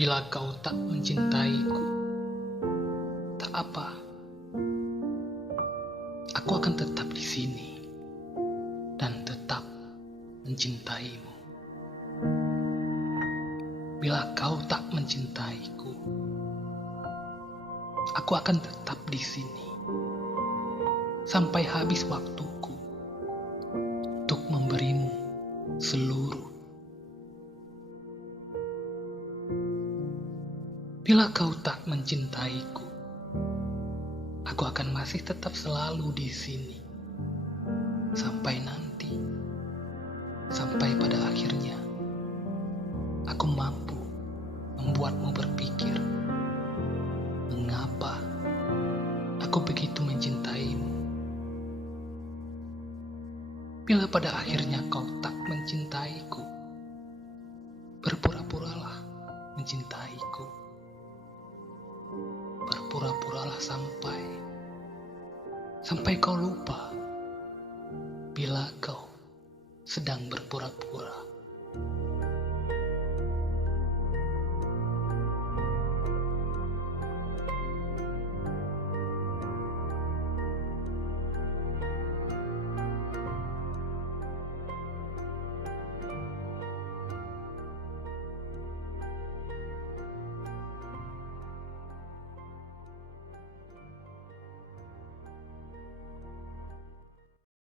Bila kau tak mencintaiku, tak apa. Aku akan tetap di sini dan tetap mencintaimu. Bila kau tak mencintaiku, aku akan tetap di sini sampai habis waktuku untuk memberimu seluruh. Bila kau tak mencintaiku, aku akan masih tetap selalu di sini sampai nanti, sampai pada akhirnya aku mampu membuatmu berpikir mengapa aku begitu mencintaimu. Bila pada akhirnya kau tak mencintaiku, berpura-puralah mencintaiku. Berpura-puralah sampai kau lupa bila kau sedang berpura-pura.